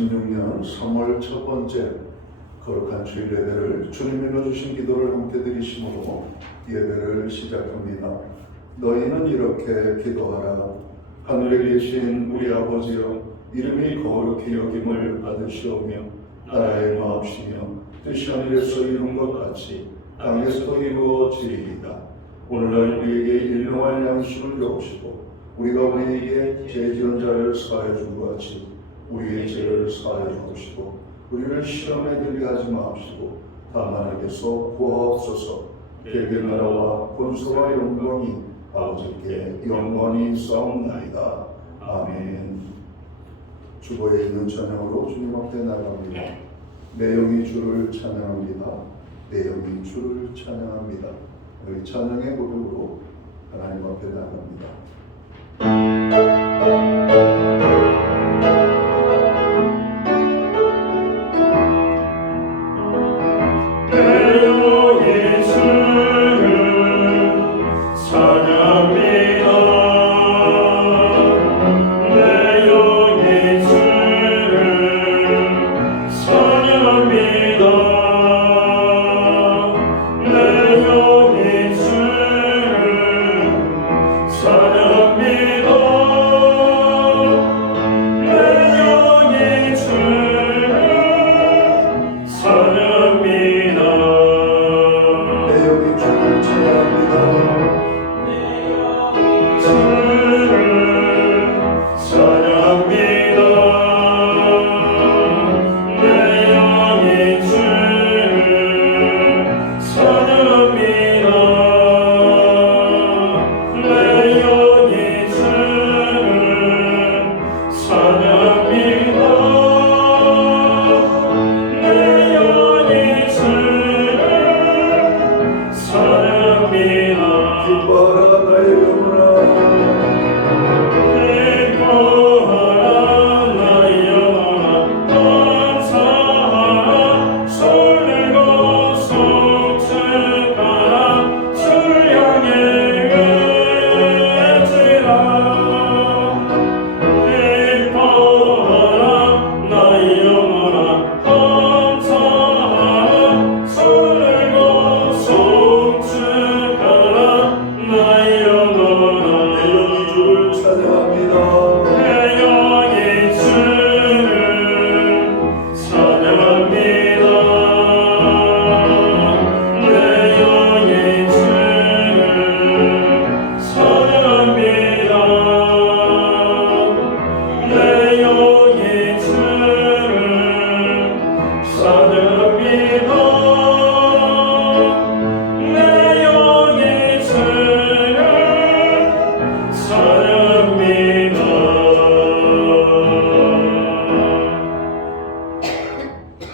2016년 3월 첫 번째 거룩한 주일 예배를 주님 일러주신 기도를 함께 드리심으로 예배를 시작합니다. 너희는 이렇게 기도하라. 하늘에 계신 우리 아버지여, 이름이 거룩히 여김을 받으시오며 나라의 마옵시며 뜻이 하늘에서 이룬 것 같이 땅에서도 이루어지리이다. 오늘날 우리에게 일용할 양식을 주옵시고 우리가 우리에게 죄 지은 자를 사하여 준 것 같이 우리의 죄를 사하여 주옵시고 우리를 시험에 들게 하지 마옵시고 다만 에게서 구하옵소서. 대개 나라와 권세와 영광이 아버지께 영원히 있사옵나이다. 아멘. 주보에 있는 찬양으로 주님 앞에 나갑니다. 내 영이 주를 찬양합니다. 내 영이 주를 찬양합니다. 우리 찬양의 고백으로 하나님 앞에 나갑니다.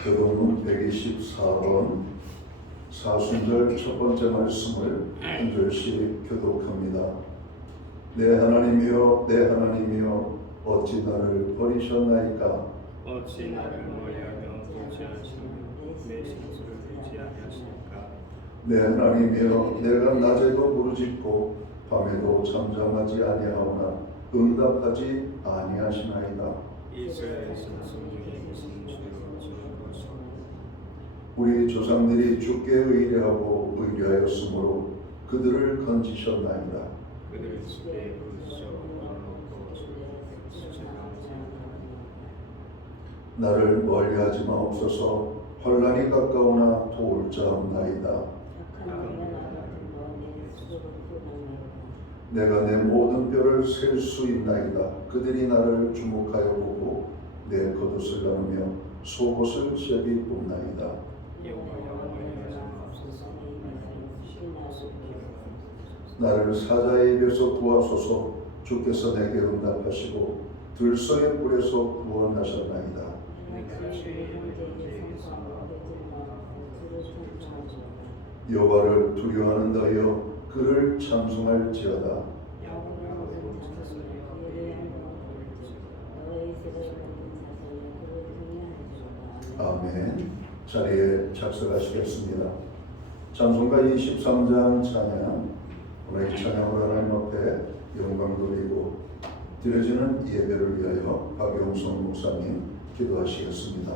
교독문 124번 사순절 첫 번째 말씀을 한 절씩 교독합니다. 내 하나님이여, 내 하나님이여, 어찌 나를 버리셨나이까? 어찌 나를 멀리하며 보지 않으시며 내 신수를 듣지 아니하시니까? 내 하나님이여, 내가 낮에도 부르짖고 밤에도 잠잠하지 아니하오나 응답하지 아니하시나이다. 이스라엘 신수 중에 계신 주로 주옵소서. 우리 조상들이 주께 의뢰하고 의뢰하였으므로 그들을 건지셨나이다. 그들 집에 부르시어 언로도 주시지 나를 멀리하지 마옵소서. 환난이 가까우나 도울 자 없나이다. 내가 내 모든 뼈를 셀 수 있나이다. 그들이 나를 주목하여 보고 내 겉옷을 나누며 속옷을 제비 뽑나이다. 나를 사자의 입에서 구하소서. 주께서 내게 응답하시고 들석의 뿔에서 구원하셨나이다. 여호와를 두려워하는 너희여, 그를 찬송할지어다. 아멘. 자리에 착석하시겠습니다. 찬송가 23장 찬양, 오늘 이 찬양으로 하나님 앞에 영광 돌리고 드려지는 예배를 위하여 박용성 목사님 기도하시겠습니다.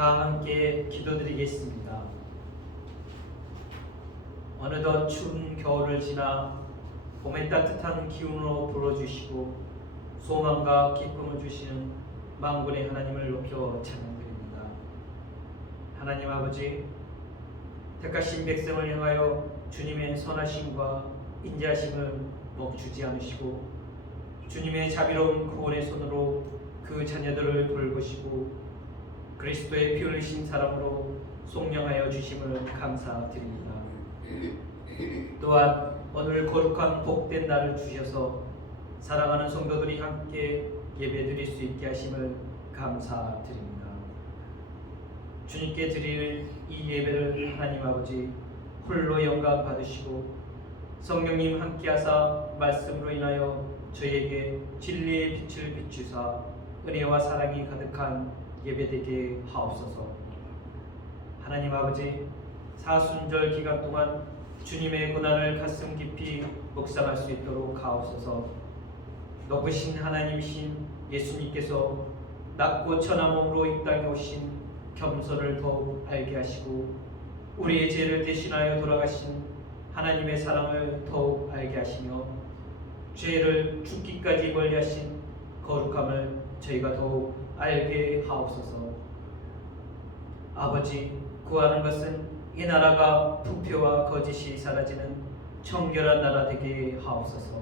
다 함께 기도드리겠습니다. 어느덧 추운 겨울을 지나 봄의 따뜻한 기운으로 불어주시고 소망과 기쁨을 주시는 만군의 하나님을 높여 찬양드립니다. 하나님 아버지, 택하신 백성을 향하여 주님의 선하심과 인자하심을 멈추지 않으시고 주님의 자비로운 구원의 손으로 그 자녀들을 돌보시고 그리스도의 피 흘리신 사랑으로 속량하여 주심을 감사드립니다. 또한 오늘 거룩한 복된 날을 주셔서 사랑하는 성도들이 함께 예배드릴 수 있게 하심을 감사드립니다. 주님께 드릴 이 예배를 하나님 아버지 홀로 영광 받으시고 성령님 함께하사 말씀으로 인하여 저희에게 진리의 빛을 비추사 은혜와 사랑이 가득한 예배되게 하옵소서. 하나님 아버지, 사순절 기간 동안 주님의 고난을 가슴 깊이 묵상할 수 있도록 하옵소서. 높으신 하나님이신 예수님께서 낮고 천한 몸으로 이 땅에 오신 겸손을 더욱 알게 하시고 우리의 죄를 대신하여 돌아가신 하나님의 사랑을 더욱 알게 하시며 죄를 죽기까지 멀리하신 거룩함을 저희가 더욱 알게 하옵소서. 아버지, 구하는 것은 이 나라가 부패와 거짓이 사라지는 청결한 나라 되게 하옵소서.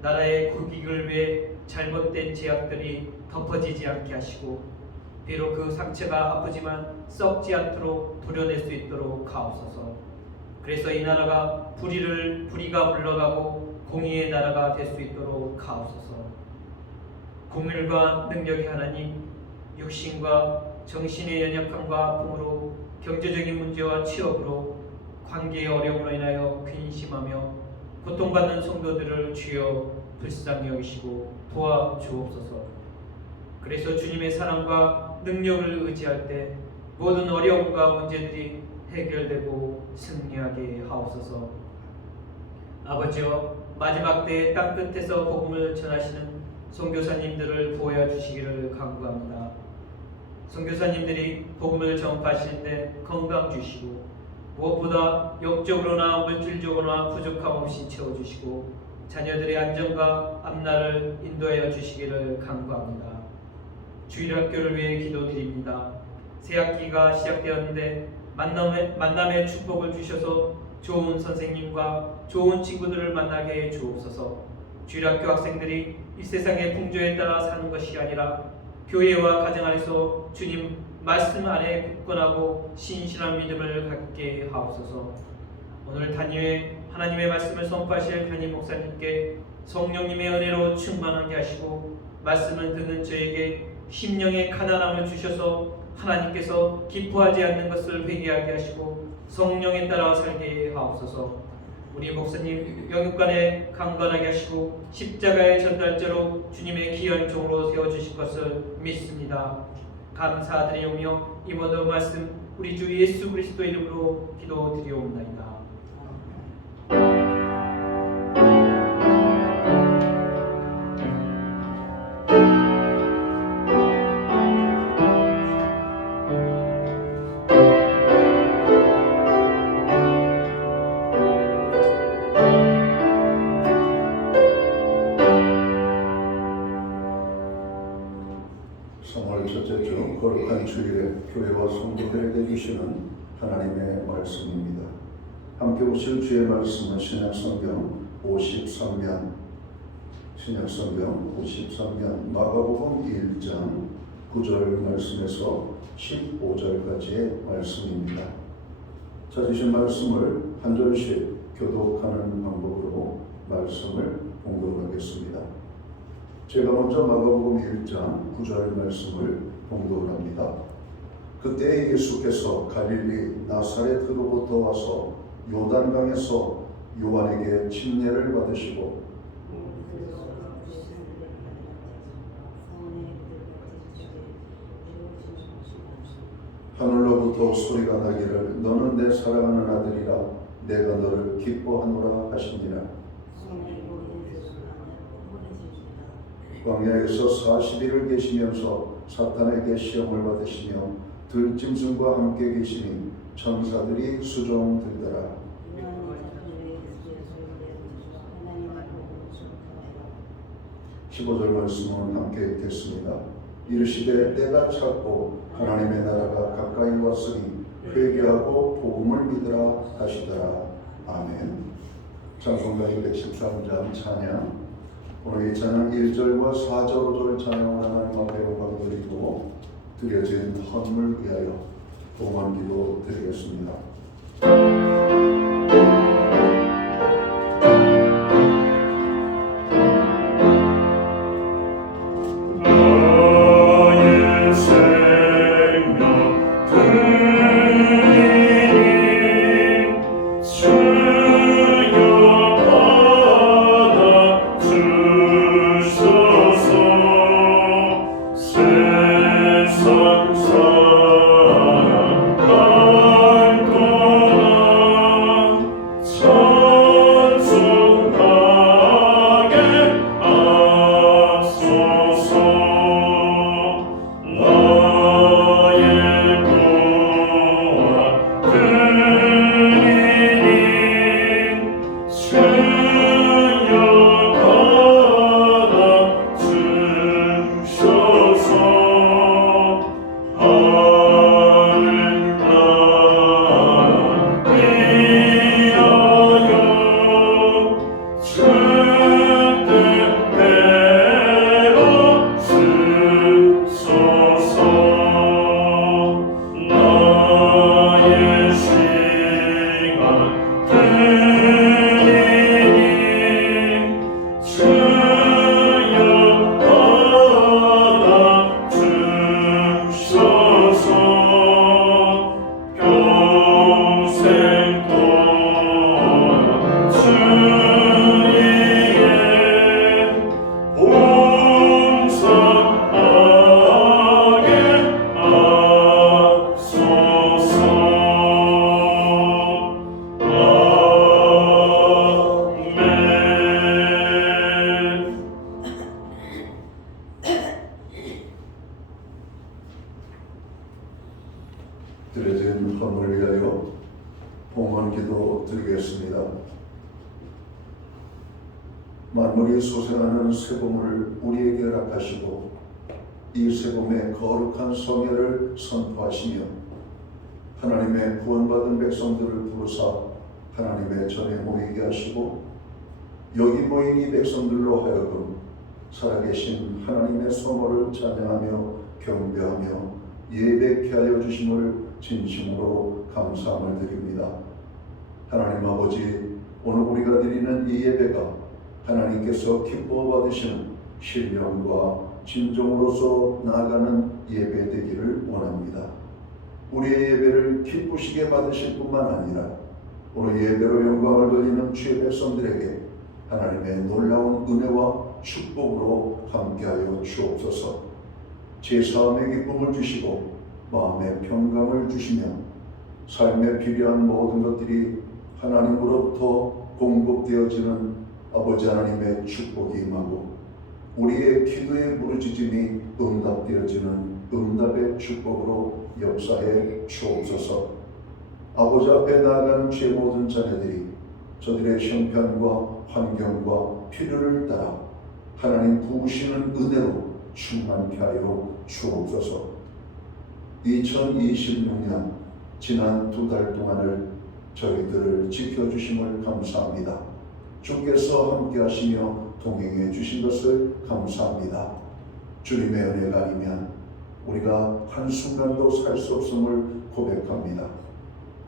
나라의 국익을 위해 잘못된 죄악들이 덮어지지 않게 하시고 비록 그 상처가 아프지만 썩지 않도록 도려낼 수 있도록 하옵소서. 그래서 이 나라가 불의가 물러가고 공의의 나라가 될 수 있도록 하옵소서. 공율과 능력의 하나님, 육신과 정신의 연약함과 아픔으로 경제적인 문제와 취업으로 관계의 어려움으로 인하여 근심하며 고통받는 성도들을 주여 불쌍히 여기시고 도와주옵소서. 그래서 주님의 사랑과 능력을 의지할 때 모든 어려움과 문제들이 해결되고 승리하게 하옵소서. 아버지여, 마지막 때의 땅끝에서 복음을 전하시는 선교사님들을 보호해 주시기를 간구합니다. 선교사님들이 복음을 전파하시는데 건강 주시고 무엇보다 영적으로나 물질적으로나 부족함 없이 채워주시고 자녀들의 안전과 앞날을 인도하여 주시기를 간구합니다. 주일학교를 위해 기도드립니다. 새학기가 시작되었는데 만남의 축복을 주셔서 좋은 선생님과 좋은 친구들을 만나게 해 주옵소서. 주일학교 학생들이 이 세상의 풍조에 따라 사는 것이 아니라 교회와 가정 안에서 주님 말씀 안에 굳건하고 신실한 믿음을 갖게 하옵소서. 오늘 단위에 하나님의 말씀을 선포하실 담임 목사님께 성령님의 은혜로 충만하게 하시고 말씀을 듣는 저에게 심령의 가난함을 주셔서 하나님께서 기뻐하지 않는 것을 회개하게 하시고 성령에 따라 살게 하옵소서. 우리 목사님 영육간에 강건하게 하시고 십자가의 전달자로 주님의 귀한 종으로 세워주실 것을 믿습니다. 감사드리오며 이 모든 말씀 우리 주 예수 그리스도 이름으로 기도드리옵나이다. 첫째 주 거룩한 주일에 교회와 성도들에게 주시는 하나님의 말씀입니다. 함께 보실 주의 말씀은 신약성경 53면 마가복음 1장 9절 말씀에서 15절까지의 말씀입니다. 찾으신 말씀을 한 절씩 교독하는 방법으로 말씀을 봉독하겠습니다. 제가 먼저 마가복음 1장 9절 말씀을 봉독을 합니다. 그때 예수께서 갈릴리 나사렛으로부터 와서 요단강에서 요한에게 침례를 받으시고 하늘로부터 소리가 나기를 너는 내 사랑하는 아들이라 내가 너를 기뻐하노라 하시니라. 광야에서 40일을 계시면서 사탄에게 시험을 받으시며 들짐승과 함께 계시니 천사들이 수종들더라. 15절 말씀은 함께 읽겠습니다. 이르시되 때가 찼고 하나님의 나라가 가까이 왔으니 회개하고 복음을 믿으라 하시더라. 아멘. 찬송가 213장 찬양. 오늘 이 찬양 1절과 4절 5절 찬양을 하나님 앞에 영광 드리고 드려진 헌물 위하여 봉헌기도 드리겠습니다. 드려진 헌물 위하여 봉헌기도 드리겠습니다. 만물이 소생하는 세봄을 우리에게 허락하시고 이 세봄의 거룩한 성회를 선포하시며 하나님의 구원받은 백성들을 부르사 하나님의 전에 모이게 하시고 여기 모인 이 백성들로 하여금 살아계신 하나님의 성호를 찬양하며 경배하며 예배케 하여 주심을 진심으로 감사함을 드립니다. 하나님 아버지, 오늘 우리가 드리는 이 예배가 하나님께서 기뻐 받으시는 신령과 진정으로서 나아가는 예배 되기를 원합니다. 우리의 예배를 기쁘시게 받으실 뿐만 아니라 오늘 예배로 영광을 돌리는 주의 백성들에게 하나님의 놀라운 은혜와 축복으로 함께하여 주옵소서. 제사함의 기쁨을 주시고 마음의 평강을 주시며 삶에 필요한 모든 것들이 하나님으로부터 공급되어지는 아버지 하나님의 축복이 임하고 우리의 기도의 부르짖음이 응답되어지는 응답의 축복으로 역사해 주옵소서. 아버지 앞에 나아가는 주의 모든 자녀들이 저들의 형편과 환경과 필요를 따라 하나님 부으시는 은혜로 충만케 하여 주옵소서. 2026년 지난 2달 동안을 저희들을 지켜주심을 감사합니다. 주께서 함께 하시며 동행해 주신 것을 감사합니다. 주님의 은혜가 아니면 우리가 한순간도 살 수 없음을 고백합니다.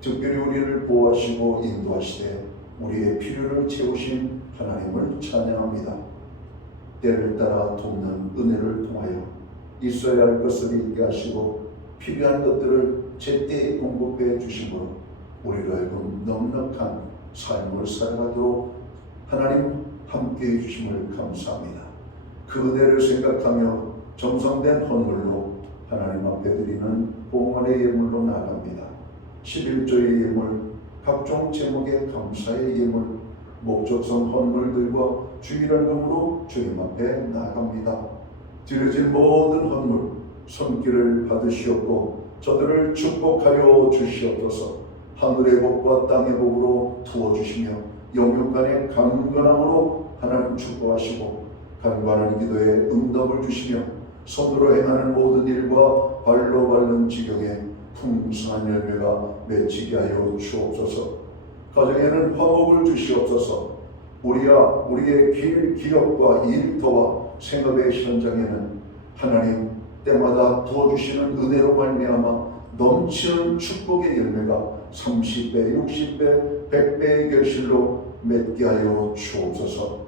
특별히 우리를 보호하시고 인도하시되 우리의 필요를 채우신 하나님을 찬양합니다. 때를 따라 돕는 은혜를 통하여 있어야 할 것을 있게 하시고 필요한 것들을 제때 공급해 주심으로 우리로 하여금 넉넉한 삶을 살아가도록 하나님 함께해 주심을 감사합니다. 그 은혜를 생각하며 정성된 헌물로 하나님 앞에 드리는 봉헌의 예물로 나아갑니다. 11조의 예물, 각종 제목의 감사의 예물, 목적성 헌물들과 주일헌금으로 주님 앞에 나아갑니다. 드려진 모든 헌물 손길을 받으시옵고 저들을 축복하여 주시옵소서. 하늘의 복과 땅의 복으로 부어주시며 영육간의 강건함으로 하나님 축복하시고 간과하는 기도에 응답을 주시며 손으로 행하는 모든 일과 발로 밟는 지경에 풍성한 열매가 맺히게 하여 주옵소서. 가정에는 화목을 주시옵소서. 우리의 길, 기업과 일터와 생업의 현장에는 하나님 때마다 부어주시는 은혜로 말미암아 넘치는 축복의 열매가 30배, 60배, 100배의 결실로 맺게 하여 주옵소서.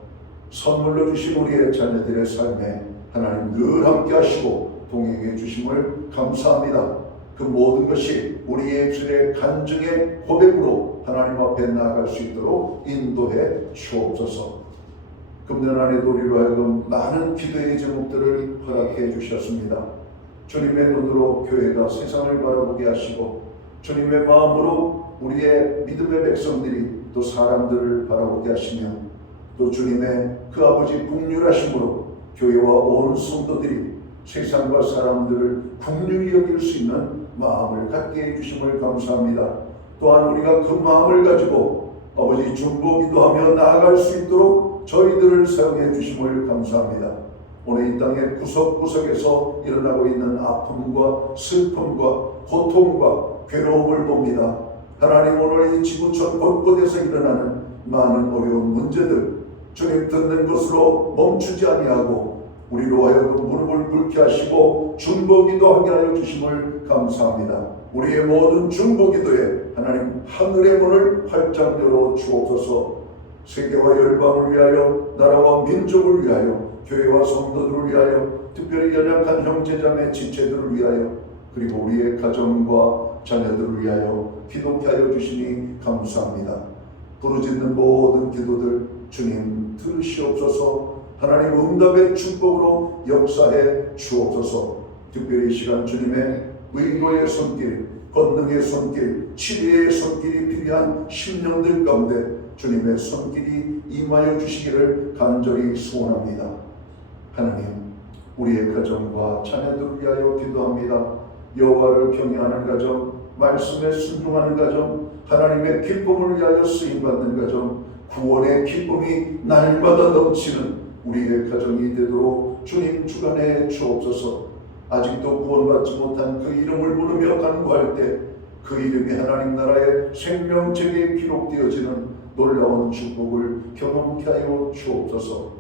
선물로 주신 우리의 자녀들의 삶에 하나님 늘 함께 하시고 동행해 주심을 감사합니다. 그 모든 것이 우리의 입술의 간증의 고백으로 하나님 앞에 나아갈 수 있도록 인도해 주옵소서. 금년 안에도 우리로 하여금 많은 기도의 제목들을 허락해 주셨습니다. 주님의 눈으로 교회가 세상을 바라보게 하시고 주님의 마음으로 우리의 믿음의 백성들이 또 사람들을 바라보게 하시며 또 주님의 그 아버지 긍휼하심으로 교회와 온 성도들이 세상과 사람들을 긍휼히 여길 수 있는 마음을 갖게 해주심을 감사합니다. 또한 우리가 그 마음을 가지고 아버지 중보기도하며 나아갈 수 있도록 저희들을 사용해 주심을 감사합니다. 오늘 이 땅의 구석구석에서 일어나고 있는 아픔과 슬픔과 고통과 괴로움을 봅니다. 하나님 오늘 이 지구촌 곳곳에서 일어나는 많은 어려운 문제들 주님 듣는 것으로 멈추지 아니하고 우리로 하여금 무릎을 꿇게 하시고 중보기도하게 하여 주심을 감사합니다. 우리의 모든 중보기도에 하나님 하늘의 문을 활짝 열어 주옵소서. 세계와 열방을 위하여 나라와 민족을 위하여 교회와 성도들을 위하여 특별히 연약한 형제자매 지체들을 위하여 그리고 우리의 가정과 자녀들을 위하여 기도케 하여 주시니 감사합니다. 부르짖는 모든 기도들 주님 들으시옵소서. 하나님 응답의 축복으로 역사해 주옵소서. 특별히 이 시간 주님의 의로의 손길, 권능의 손길, 치료의 손길이 필요한 심령들 가운데 주님의 손길이 임하여 주시기를 간절히 소원합니다. 하나님, 우리의 가정과 자녀들을 위하여 기도합니다. 여호와를 경외하는 가정, 말씀에 순종하는 가정, 하나님의 기쁨을 위하여 쓰임받는 가정, 구원의 기쁨이 날마다 넘치는 우리의 가정이 되도록 주님 주관해 주옵소서. 아직도 구원받지 못한 그 이름을 부르며 간구할 때 그 이름이 하나님 나라의 생명책에 기록되어지는 놀라운 축복을 경험케 하여 주옵소서.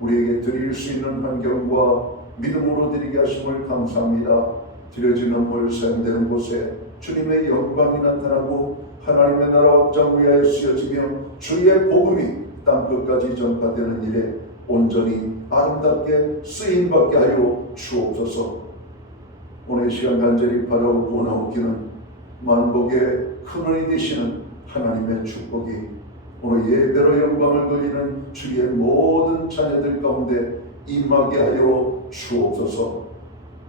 우리에게 드릴 수 있는 환경과 믿음으로 드리게 하심을 감사합니다. 드려지는 물 사용되는 곳에 주님의 영광이 나타나고 하나님의 나라 확장 위하여 쓰여지며 주의 복음이 땅 끝까지 전파되는 일에 온전히 아름답게 쓰임받게 하여 주옵소서. 오늘 이 시간 간절히 바라고 원하옵기는 만복의 큰원이 되시는 하나님의 축복이 오늘 예배로 영광을 돌리는 주의 모든 자녀들 가운데 임하게 하여 주옵소서.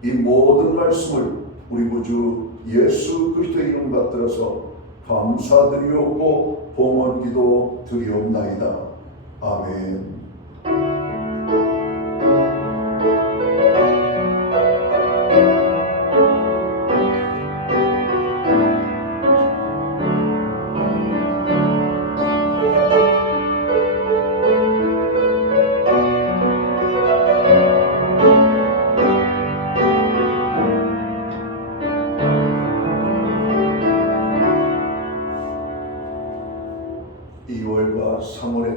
이 모든 말씀을 우리 구주 예수 그리스도의 이름 받들어서 감사드리옵고 봉헌기도 드리옵나이다. 아멘.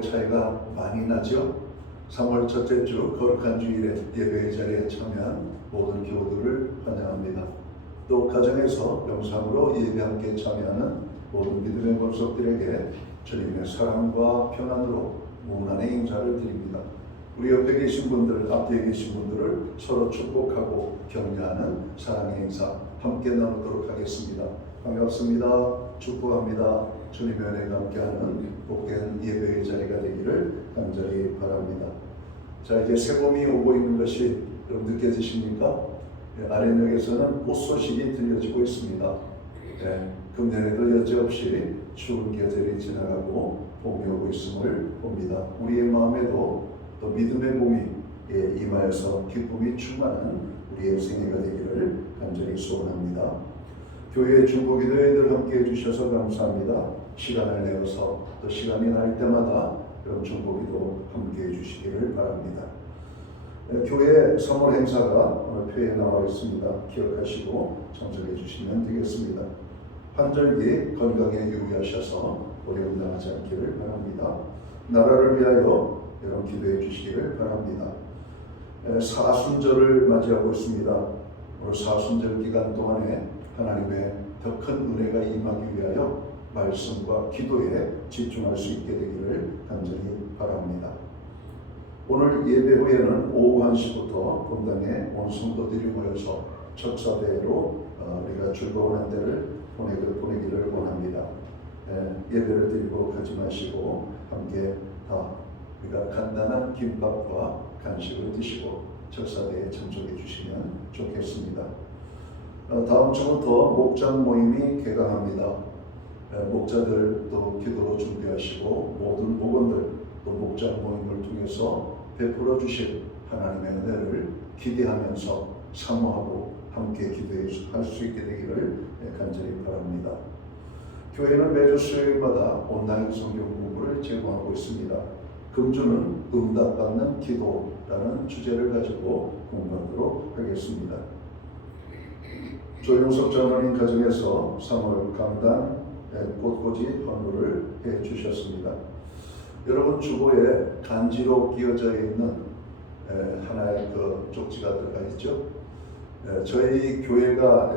차이가 많이 나죠. 3월 첫째 주 거룩한 주일에 예배의 자리에 참여한 모든 교우들을 환영합니다. 또 가정에서 영상으로 예배 함께 참여하는 모든 믿음의 권속들에게 주님의 사랑과 평안으로 무난의 인사를 드립니다. 우리 옆에 계신 분들, 앞에 계신 분들을 서로 축복하고 격려하는 사랑의 인사 함께 나누도록 하겠습니다. 반갑습니다. 축복합니다. 주님의 은혜가 함께하는 복된 예배의 자리가 되기를 간절히 바랍니다. 자, 이제 새봄이 오고 있는 것이 여러분 느껴지십니까? 아랫역에서는 꽃 소식이 들려지고 있습니다. 금년에도 여지없이 추운 계절이 지나가고 봄이 오고 있음을 봅니다. 우리의 마음에도 또 믿음의 봄이 임하여서 기쁨이 충만한 우리의 생애가 되기를 간절히 소원합니다. 교회의 중보기도에 늘 함께 해주셔서 감사합니다. 시간을 내어서 또 시간이 날 때마다 그런 중보기도 함께 해주시기를 바랍니다. 교회 선물 행사가 오늘 표에 나와 있습니다. 기억하시고 참석해 주시면 되겠습니다. 환절기 건강에 유의하셔서 어려움 당하지 않기를 바랍니다. 나라를 위하여 여러분 기도해 주시기를 바랍니다. 사순절을 맞이하고 있습니다. 오늘 사순절 기간 동안에 하나님의 더 큰 은혜가 임하기 위하여 말씀과 기도에 집중할 수 있게 되기를 간절히 바랍니다. 오늘 예배 후에는 오후 1시부터 본당에 온 성도들이 모여서 척사대회로 우리가 즐거운 한 대를 보내기를 원합니다. 예배를 드리고 가지 마시고 함께 다 우리가 간단한 김밥과 간식을 드시고 척사대회에 참석해 주시면 좋겠습니다. 다음 주부터 목장 모임이 개강합니다. 목자들도 기도로 준비하시고 모든 목원들 또 목장 모임을 통해서 베풀어 주실 하나님의 은혜를 기대하면서 사모하고 함께 기도할 수 있게 되기를 간절히 바랍니다. 교회는 매주 수요일마다 온라인 성경 공부를 제공하고 있습니다. 금주는 응답받는 기도라는 주제를 가지고 공부하도록 하겠습니다. 조용석 장로님 가정에서 3월 강단 곳곳이 헌물을 해 주셨습니다. 여러분 주보에 간지로 끼어져 있는 하나의 그 쪽지가 들어가 있죠. 저희 교회가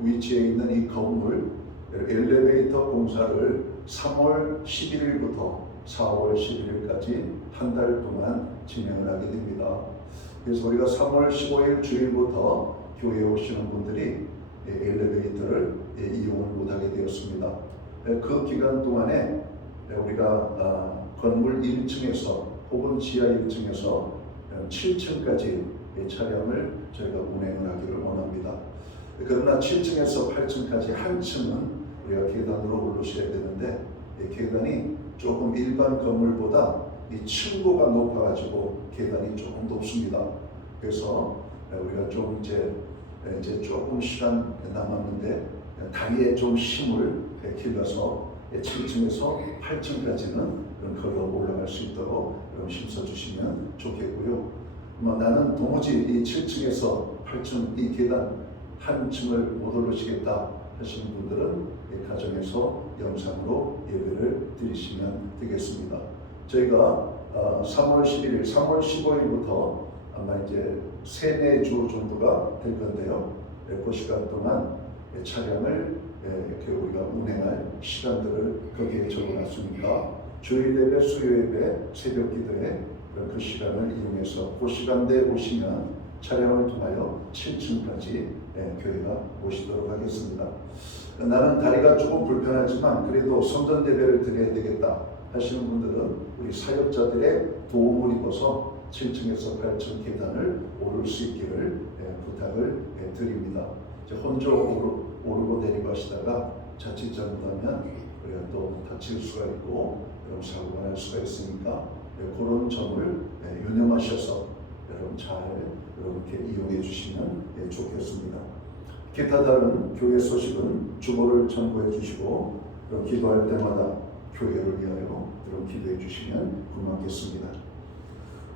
위치해 있는 이 건물 엘리베이터 공사를 3월 11일부터 4월 11일까지 한 달 동안 진행을 하게 됩니다. 그래서 우리가 3월 15일 주일부터 교회에 오시는 분들이 엘리베이터를 이용을 못하게 되었습니다. 그 기간 동안에 우리가 건물 1층에서 혹은 지하 1층에서 7층까지 차량을 저희가 운행을 하기를 원합니다. 그러나 7층에서 8층까지 한 층은 우리가 계단으로 올라오셔야 되는데 계단이 조금 일반 건물보다 이 층고가 높아가지고 계단이 조금 높습니다. 그래서 우리가 좀 이제 조금 시간 남았는데 다리에 좀 힘을 길러서 7층에서 8층까지는 걸어 올라갈 수 있도록 힘써 주시면 좋겠고요. 나는 도무지 이 7층에서 8층 이 계단 한 층을 못 올라오시겠다 하시는 분들은 가정에서 영상으로 예배를 드리시면 되겠습니다. 저희가 3월 11일, 3월 15일부터 아마 이제 3-4주 정도가 될 건데요. 그 시간 동안 차량을 이렇게 우리가 운행할 시간들을 거기에 적어놨으니까 주일 예배, 수요 예배, 새벽 기도회 그 시간을 이용해서 그 시간대에 오시면 차량을 통하여 7층까지 교회가 오시도록 하겠습니다. 나는 다리가 조금 불편하지만 그래도 성전 예배를 드려야 되겠다 하시는 분들은 우리 사역자들의 도움을 입어서 7층에서 8층 계단을 오를 수 있기를 부탁을 드립니다. 혼자 오르고 내리고 하시다가 자칫 잘못하면 우리가 또 다칠 수가 있고 여러분 사고가 날 수가 있으니까 그런 점을 유념하셔서 여러분 잘 이렇게 이용해 주시면 좋겠습니다. 기타 다른 교회 소식은 주보를 참고해 주시고 기도할 때마다 교회를 위하여 여러분 기도해 주시면 고맙겠습니다.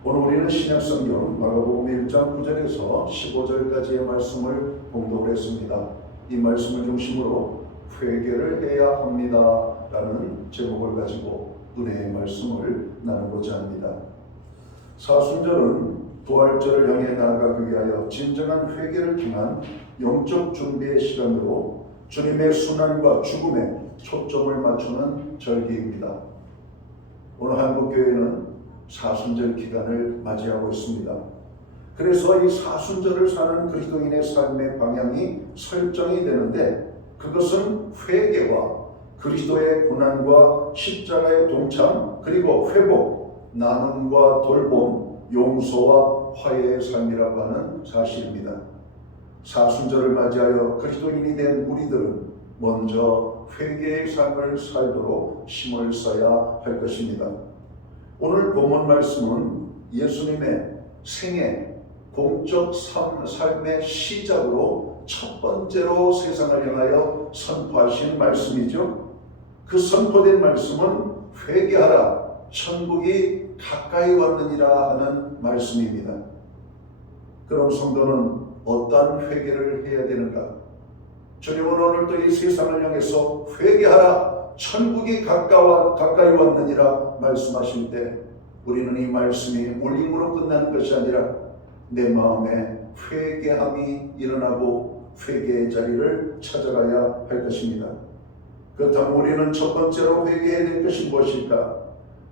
오늘 우리는 신약성경 마가복음 1장 9절에서 15절까지의 말씀을 봉독을 했습니다. 이 말씀을 중심으로 회개를 해야 합니다 라는 제목을 가지고 은혜의 말씀을 나누고자 합니다. 사순절은 부활절을 향해 나아가기 위하여 진정한 회개를 통한 영적 준비의 시간으로 주님의 순환과 죽음에 초점을 맞추는 절기입니다. 오늘 한국교회는 사순절 기간을 맞이하고 있습니다. 그래서 이 사순절을 사는 그리스도인의 삶의 방향이 설정이 되는데 그것은 회개와 그리스도의 고난과 십자가의 동참 그리고 회복, 나눔과 돌봄, 용서와 화해의 삶이라고 하는 사실입니다. 사순절을 맞이하여 그리스도인이 된 우리들은 먼저 회개의 삶을 살도록 힘을 써야 할 것입니다. 오늘 본문 말씀은 예수님의 생애, 공적 삶의 시작으로 첫 번째로 세상을 향하여 선포하신 말씀이죠. 그 선포된 말씀은 회개하라, 천국이 가까이 왔느니라 하는 말씀입니다. 그럼 성도는 어떠한 회개를 해야 되는가? 주님은 오늘도 이 세상을 향해서 회개하라, 천국이 가까이 왔느니라 말씀하실 때 우리는 이 말씀이 울림으로 끝나는 것이 아니라 내 마음에 회개함이 일어나고 회개의 자리를 찾아가야 할 것입니다. 그렇다면 우리는 첫 번째로 회개해야 될 것이 무엇일까?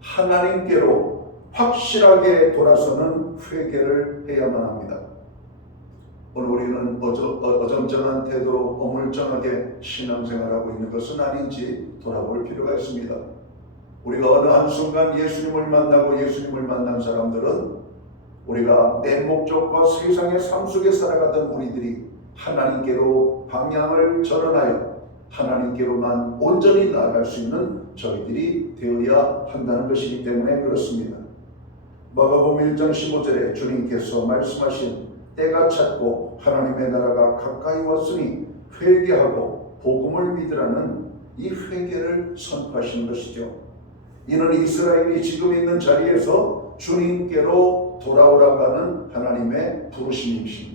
하나님께로 확실하게 돌아서는 회개를 해야만 합니다. 오늘 우리는 어정쩡한 태도로 어물쩡하게 신앙생활하고 있는 것은 아닌지 돌아볼 필요가 있습니다. 우리가 어느 한순간 예수님을 만나고 예수님을 만난 사람들은 우리가 내 목적과 세상의 삶 속에 살아가던 우리들이 하나님께로 방향을 전환하여 하나님께로만 온전히 나아갈 수 있는 저희들이 되어야 한다는 것이기 때문에 그렇습니다. 마가복음 1장 15절에 주님께서 말씀하신 때가 찼고 하나님의 나라가 가까이 왔으니 회개하고 복음을 믿으라는 이 회개를 선포하시는 것이죠. 이는 이스라엘이 지금 있는 자리에서 주님께로 돌아오라고 하는 하나님의 부르심이십니다.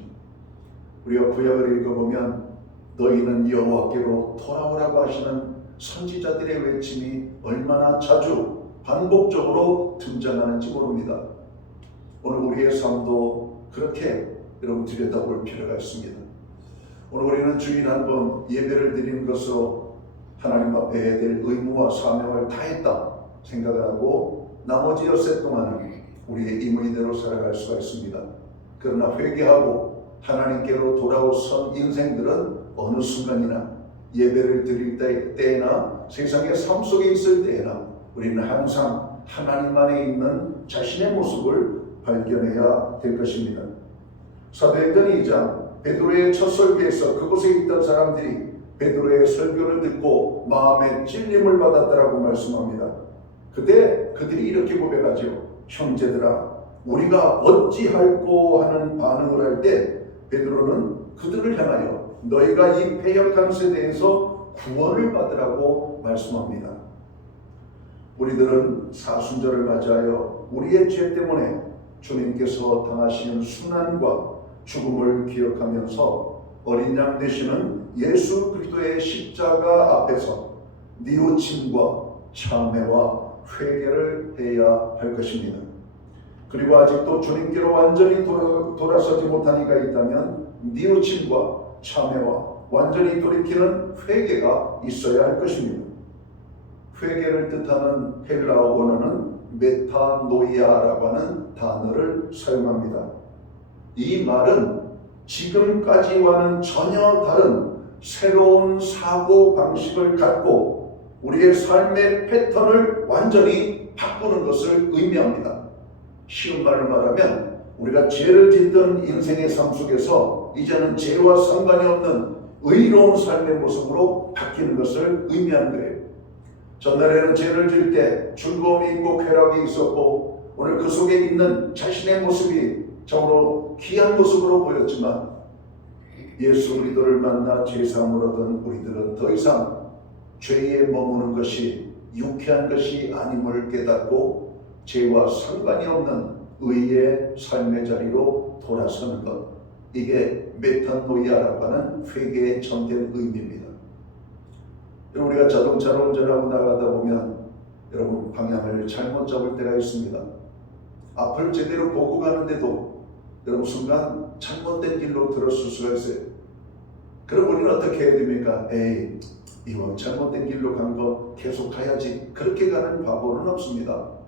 우리가 구약을 읽어보면 너희는 여호와께로 돌아오라고 하시는 선지자들의 외침이 얼마나 자주 반복적으로 등장하는지 모릅니다. 오늘 우리의 삶도 그렇게 여러분 들여다볼 필요가 있습니다. 오늘 우리는 주일 한번 예배를 드리는 것으로 하나님 앞에 해야 될 의무와 사명을 다했다 생각을 하고 나머지 엿새 동안은 우리의 임의대로 살아갈 수가 있습니다. 그러나 회개하고 하나님께로 돌아선 인생들은 어느 순간이나 예배를 드릴 때에나 세상의 삶 속에 있을 때에나 우리는 항상 하나님 안에 있는 자신의 모습을 발견해야 될 것입니다. 사도행전 2장 베드로의 첫 설교에서 그곳에 있던 사람들이 베드로의 설교를 듣고 마음에 찔림을 받았다라고 말씀합니다. 그때 그들이 이렇게 고백하죠. 형제들아 우리가 어찌할꼬 하는 반응을 할 때 베드로는 그들을 향하여 너희가 이 패역한 세대에서 구원을 받으라고 말씀합니다. 우리들은 사순절을 맞이하여 우리의 죄 때문에 주님께서 당하신 순환과 죽음을 기억하면서 어린 양 되시는 예수 그리스도의 십자가 앞에서 뉘우침과 참회와 회개를 해야 할 것입니다. 그리고 아직도 주님께로 완전히 돌아서지 못한 이가 있다면 뉘우침과 참회와 완전히 돌이키는 회개가 있어야 할 것입니다. 회개를 뜻하는 헬라어 원어는 메타노이아라고 하는 단어를 사용합니다. 이 말은 지금까지와는 전혀 다른 새로운 사고 방식을 갖고 우리의 삶의 패턴을 완전히 바꾸는 것을 의미합니다. 쉬운 말로 말하면 우리가 죄를 짓던 인생의 삶 속에서 이제는 죄와 상관이 없는 의로운 삶의 모습으로 바뀌는 것을 의미하는 거예요. 전날에는 죄를 지을 때 즐거움이 있고 쾌락이 있었고 오늘 그 속에 있는 자신의 모습이 정말로 귀한 모습으로 보였지만 예수 그리스도를 만나 죄사함을 얻은 우리들은 더 이상 죄에 머무는 것이 유쾌한 것이 아님을 깨닫고 죄와 상관이 없는 의의 삶의 자리로 돌아서는 것, 이게 메타노이아라고 하는 회개의 참된 의미입니다. 우리가 자동차로 운전하고 나가다 보면 여러분 방향을 잘못 잡을 때가 있습니다. 앞을 제대로 보고 가는데도 여러분 순간 잘못된 길로 들었을 수가 있어요. 그럼 우리는 어떻게 해야 됩니까? 에이, 이거 잘못된 길로 간 거 계속 가야지. 그렇게 가는 바보는 없습니다.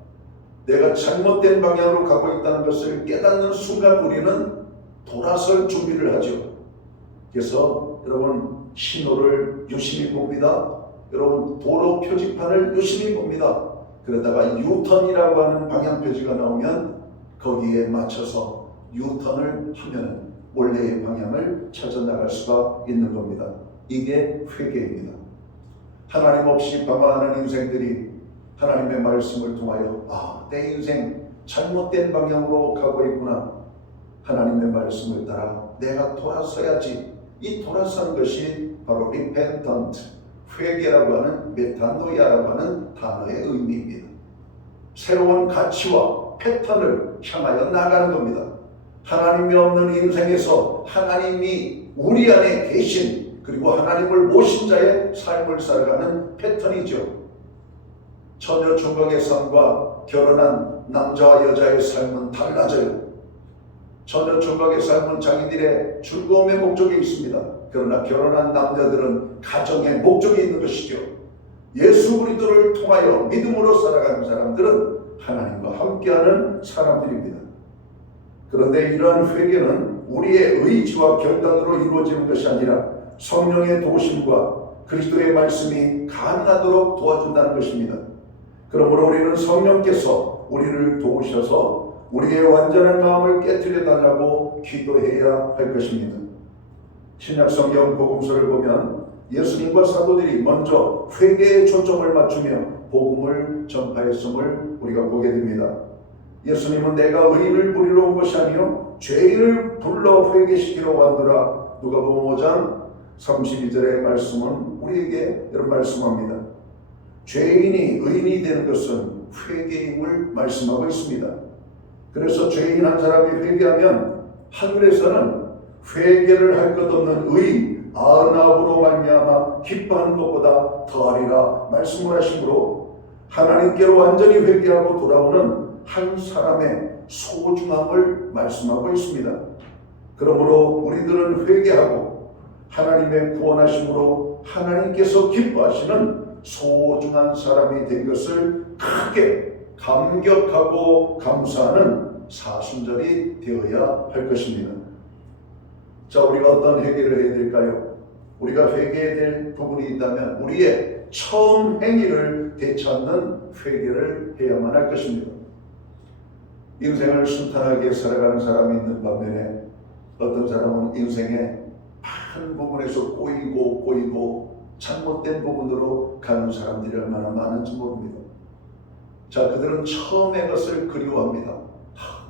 내가 잘못된 방향으로 가고 있다는 것을 깨닫는 순간 우리는 돌아설 준비를 하죠. 그래서 여러분 신호를 유심히 봅니다. 여러분 도로 표지판을 유심히 봅니다. 그러다가 유턴이라고 하는 방향 표지가 나오면 거기에 맞춰서 유턴을 하면 원래의 방향을 찾아 나갈 수가 있는 겁니다. 이게 회개입니다. 하나님 없이 방황하는 인생들이 하나님의 말씀을 통하여 내 인생 잘못된 방향으로 가고 있구나. 하나님의 말씀을 따라 내가 돌아서야지. 이 돌아서는 것이 바로 repentant, 회개라고 하는 메타노이아라고 하는 단어의 의미입니다. 새로운 가치와 패턴을 향하여 나가는 겁니다. 하나님이 없는 인생에서 하나님이 우리 안에 계신 그리고 하나님을 모신 자의 삶을 살아가는 패턴이죠. 처녀 총각의 삶과 결혼한 남자와 여자의 삶은 달라져요. 처녀 총각의 삶은 자기들의 즐거움의 목적이 있습니다. 그러나 결혼한 남녀들은 가정의 목적이 있는 것이죠. 예수 그리스도를 통하여 믿음으로 살아가는 사람들은 하나님과 함께하는 사람들입니다. 그런데 이러한 회개는 우리의 의지와 결단으로 이루어지는 것이 아니라 성령의 도우심과 그리스도의 말씀이 가능하도록 도와준다는 것입니다. 그러므로 우리는 성령께서 우리를 도우셔서 우리의 완전한 마음을 깨트려 달라고 기도해야 할 것입니다. 신약성경 복음서를 보면 예수님과 사도들이 먼저 회개에 초점을 맞추며 복음을 전파했음을 우리가 보게 됩니다. 예수님은 내가 의인을 부리러 온 것이 아니요 죄인을 불러 회개시키러 왔노라. 누가복음 5장 32절의 말씀은 우리에게 이런 말씀합니다. 죄인이 의인이 되는 것은 회개임을 말씀하고 있습니다. 그래서 죄인 한 사람이 회개하면 하늘에서는 회개를 할 것 없는 의인 아흔아홉으로 말미암아 기뻐하는 것보다 더하리라 말씀을 하시므로 하나님께로 완전히 회개하고 돌아오는 한 사람의 소중함을 말씀하고 있습니다. 그러므로 우리들은 회개하고 하나님의 구원하심으로 하나님께서 기뻐하시는 소중한 사람이 된 것을 크게 감격하고 감사하는 사순절이 되어야 할 것입니다. 자, 우리가 어떤 회개를 해야 될까요? 우리가 회개해야 될 부분이 있다면 우리의 처음 행위를 되찾는 회개를 해야만 할 것입니다. 인생을 순탄하게 살아가는 사람이 있는 반면에 어떤 사람은 인생의 한 부분에서 꼬이고 잘못된 부분으로 가는 사람들이 얼마나 많은지 모릅니다. 자, 그들은 처음의 것을 그리워합니다.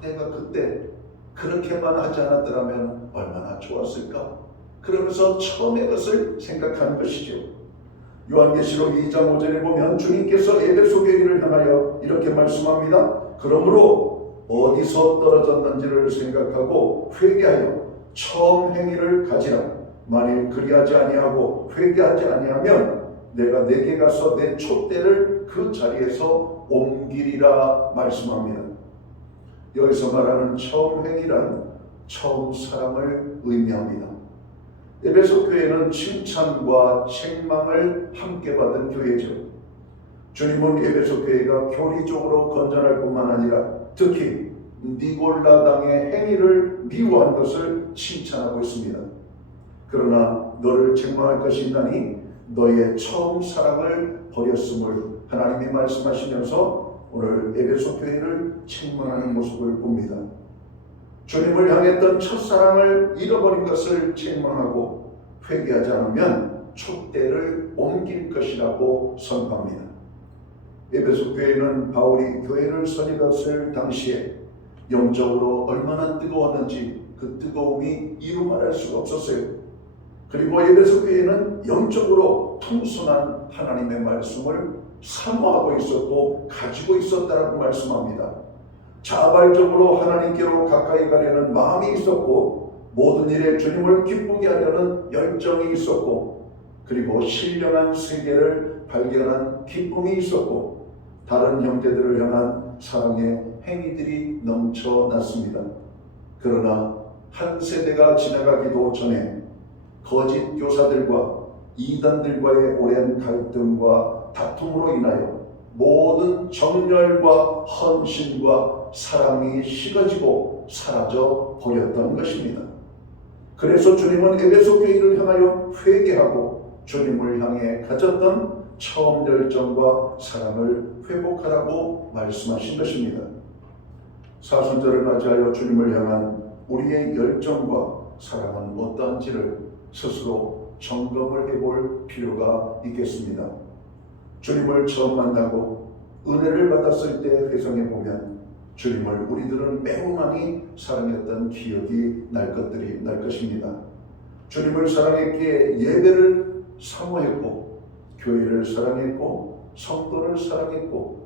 내가 그때 그렇게만 하지 않았더라면 얼마나 좋았을까? 그러면서 처음의 것을 생각하는 것이죠. 요한계시록 2장 5절에 보면 주님께서 에베소 교회를 향하여 이렇게 말씀합니다. 그러므로 어디서 떨어졌는지를 생각하고 회개하여 처음 행위를 가지라. 만일 그리하지 아니하고 회개하지 아니하면 내가 내게 가서 내 촛대를 그 자리에서 옮기리라 말씀합니다. 여기서 말하는 처음 행위란 처음 사랑을 의미합니다. 에베소 교회는 칭찬과 책망을 함께 받은 교회죠. 주님은 에베소 교회가 교리적으로 건전할 뿐만 아니라 특히 니골라당의 행위를 미워한 것을 칭찬하고 있습니다. 그러나 너를 책망할 것이 있나니 너의 처음 사랑을 버렸음을 하나님이 말씀하시면서 오늘 에베소 교회를 책망하는 모습을 봅니다. 주님을 향했던 첫사랑을 잃어버린 것을 책망하고 회개하지 않으면 촛대를 옮길 것이라고 선포합니다. 에베소 교회는 바울이 교회를 선임했을 당시에 영적으로 얼마나 뜨거웠는지 그 뜨거움이 이루 말할 수가 없었어요. 그리고 에베소 교회는 영적으로 통순한 하나님의 말씀을 사모하고 있었고 가지고 있었다라고 말씀합니다. 자발적으로 하나님께로 가까이 가려는 마음이 있었고 모든 일에 주님을 기쁘게 하려는 열정이 있었고 그리고 신령한 세계를 발견한 기쁨이 있었고 다른 형제들을 향한 사랑의 행위들이 넘쳐났습니다. 그러나 한 세대가 지나가기도 전에 거짓 교사들과 이단들과의 오랜 갈등과 다툼으로 인하여 모든 정열과 헌신과 사랑이 식어지고 사라져 버렸던 것입니다. 그래서 주님은 에베소 교회를 향하여 회개하고 주님을 향해 가졌던 처음 열정과 사랑을 회복하라고 말씀하신 것입니다. 사순절을 맞이하여 주님을 향한 우리의 열정과 사랑은 어떠한지를 스스로 점검을 해볼 필요가 있겠습니다. 주님을 처음 만나고 은혜를 받았을 때 회상해 보면 주님을 우리들은 매우 많이 사랑했던 기억이 날 것입니다. 주님을 사랑했기에 예배를 사모했고 교회를 사랑했고 성도를 사랑했고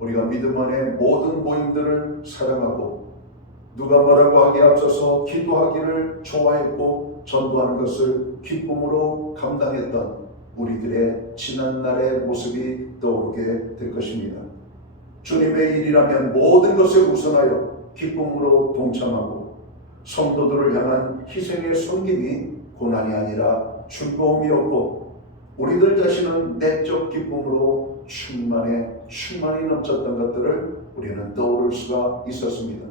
우리가 믿음 안에 모든 모임들을 사랑하고 누가 뭐라고 하기에 앞서서 기도하기를 좋아했고 전도하는 것을 기쁨으로 감당했던 우리들의 지난날의 모습이 떠오르게 될 것입니다. 주님의 일이라면 모든 것에 우선하여 기쁨으로 동참하고 성도들을 향한 희생의 섬김이 고난이 아니라 즐거움이었고 우리들 자신은 내적 기쁨으로 충만이 넘쳤던 것들을 우리는 떠오를 수가 있었습니다.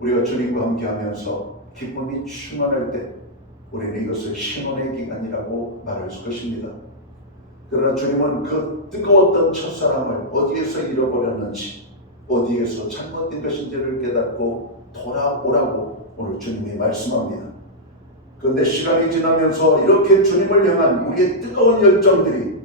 우리가 주님과 함께하면서 기쁨이 충만할 때 우리는 이것을 신혼의 기간이라고 말할 것입니다. 그러나 주님은 그 뜨거웠던 첫사랑을 어디에서 잃어버렸는지 어디에서 잘못된 것인지를 깨닫고 돌아오라고 오늘 주님이 말씀합니다. 그런데 시간이 지나면서 이렇게 주님을 향한 우리의 뜨거운 열정들이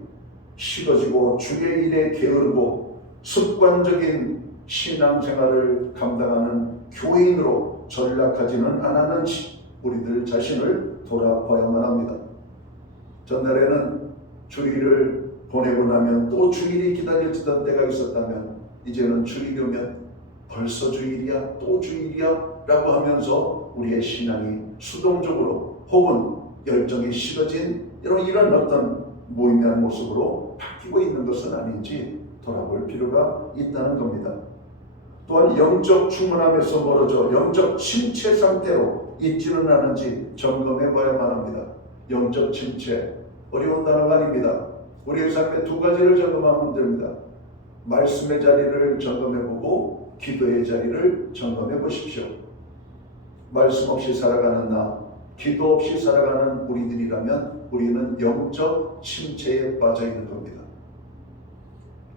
식어지고 주의 일에 게으르고 습관적인 신앙생활을 감당하는 교인으로 전락하지는 않았는지 우리들 자신을 돌아봐야만 합니다. 전날에는 주일을 보내고 나면 또 주일이 기다려지던 때가 있었다면 이제는 주일이면 벌써 주일이야 또 주일이야 라고 하면서 우리의 신앙이 수동적으로 혹은 열정이 식어진 이런 어떤 무의미한 모습으로 바뀌고 있는 것은 아닌지 돌아볼 필요가 있다는 겁니다. 또한 영적 충만함에서 멀어져 영적 침체 상태로 있지는 않은지 점검해 봐야만 합니다. 영적 침체, 어려운 단어가 아닙니다. 우리의 삶의 두 가지를 점검하면 됩니다. 말씀의 자리를 점검해 보고 기도의 자리를 점검해 보십시오. 말씀 없이 살아가는 나, 기도 없이 살아가는 우리들이라면 우리는 영적 침체에 빠져 있는 겁니다.